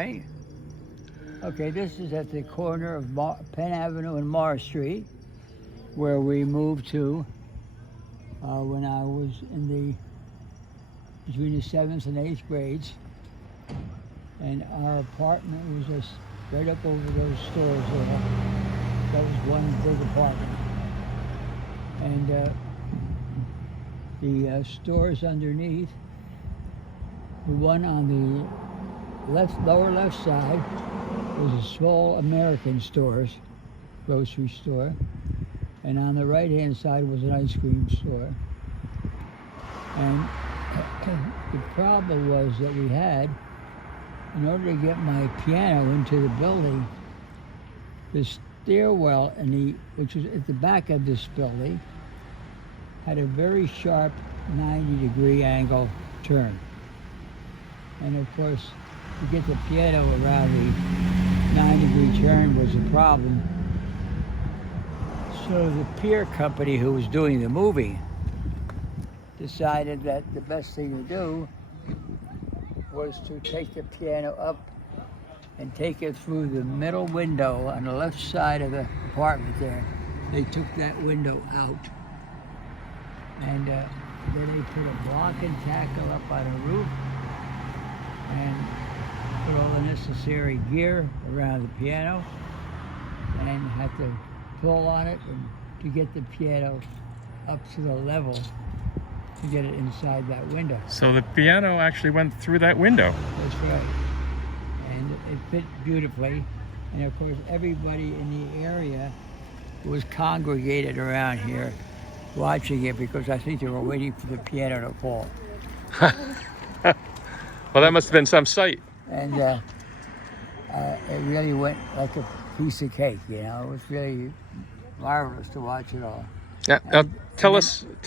Right. Okay, this is at the corner of Penn Avenue and Morris Street, where we moved to when I was between the 7th and 8th grades. And our apartment was just right up over those stores there. That was one big apartment. And the stores underneath, the one on the lower left side was a small American grocery store. And on the right-hand side was an ice cream store. And the problem was that we had, in order to get my piano into the building, the stairwell, which was at the back of this building, had a very sharp 90-degree angle turn. And of course, to get the piano around the 90-degree turn was a problem. So the pier company who was doing the moving decided that the best thing to do was to take the piano up and take it through the middle window on the left side of the apartment there. They took that window out. And then they put a block and tackle up on the roof and put all the necessary gear around the piano and had to pull on it and to get the piano up to the level to get it inside that window. So the piano actually went through that window. That's right. And it fit beautifully. And of course, everybody in the area was congregated around here watching it because I think they were waiting for the piano to fall. Well, that must have been some sight. And it really went like a piece of cake, you know. It was really marvelous to watch it all. Yeah. Now, tell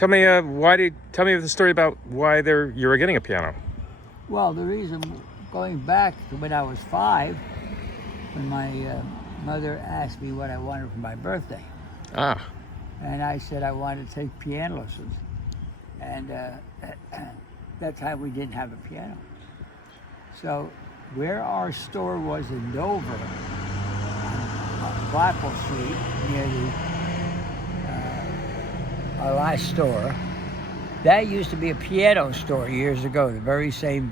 me the story about why you were getting a piano. Well, the reason, going back to when I was 5, when my mother asked me what I wanted for my birthday. Ah. And I said I wanted to take piano lessons. And that time we didn't have a piano. So where our store was in Dover, on Blackwell Street, near our last store, that used to be a piano store years ago, the very same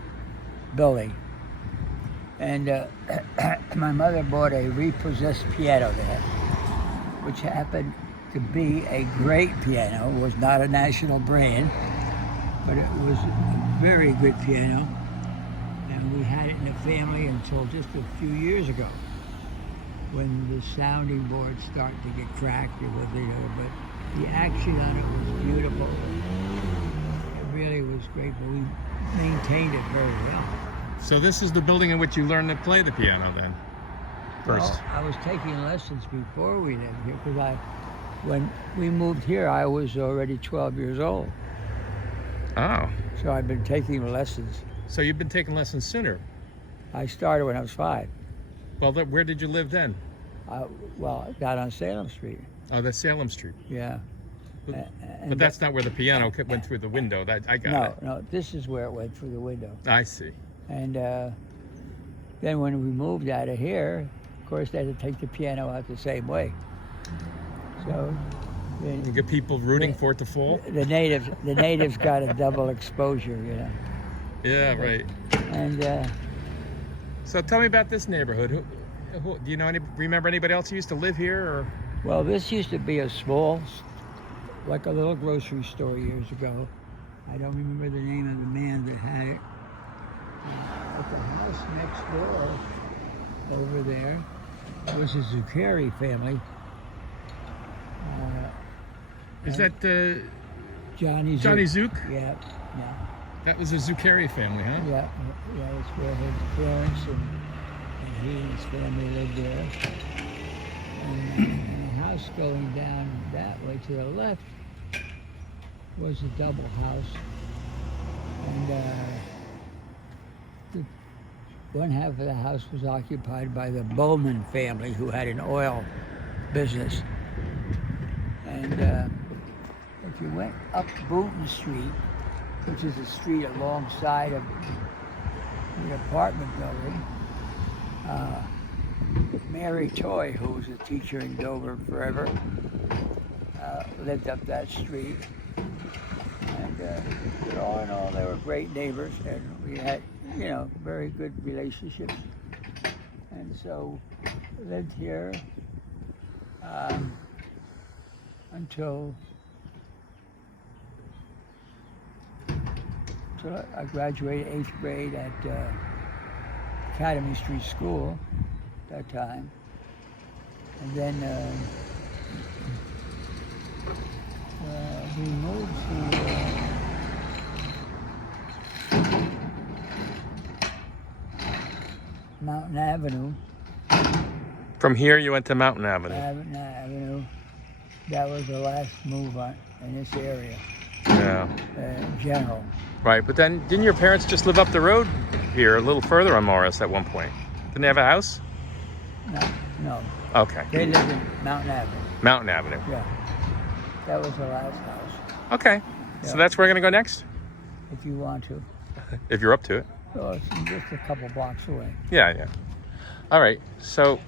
building. And my mother bought a repossessed piano there, which happened to be a great piano. It was not a national brand, but it was a very good piano. And we had it in the family until just a few years ago, when the sounding board started to get cracked or what they do. But the action on it was beautiful. It really was great, but we maintained it very well. So this is the building in which you learned to play the piano then? First. Well, I was taking lessons before we lived here, because when we moved here, I was already 12 years old. Oh. So I've been taking lessons. So you've been taking lessons sooner? I started when I was 5. Well, where did you live then? Well, down on Salem Street. Oh, that's Salem Street. Yeah. But that's not where the piano went through the window. I got it. No, this is where it went through the window. I see. And then when we moved out of here, of course, they had to take the piano out the same way. So you get people rooting for it to fall? The natives got a double exposure, you know. Yeah, right. And so tell me about this neighborhood. Do you remember anybody else who used to live here? Or? Well, this used to be a small, like a little grocery store years ago. I don't remember the name of the man that had it. But the house next door, over there, was the Zuccari family. Is that Johnny Zook? Yeah. That was a Zuccari family, huh? Yeah, that's where his parents and he and his family lived there. And the house going down that way to the left was a double house. And one half of the house was occupied by the Bowman family, who had an oil business. And if you went up Boonton Street, which is a street alongside of the apartment building, Mary Toy, who was a teacher in Dover forever, lived up that street. And all in all, they were great neighbors, and we had, very good relationships. And so lived here until I graduated 8th grade at Academy Street School at that time. And then we moved to Mountain Avenue. From here, you went to Mountain Avenue. Mountain Avenue. That was the last move in this area. Yeah. In general. Right, but then didn't your parents just live up the road here, a little further on Morris at one point? Didn't they have a house? No. Okay. They lived in Mountain Avenue. Mountain Avenue. Yeah. That was the last house. Okay. Yeah. So that's where we're going to go next? If you want to. If you're up to it. Well, it's just a couple blocks away. Yeah. All right. So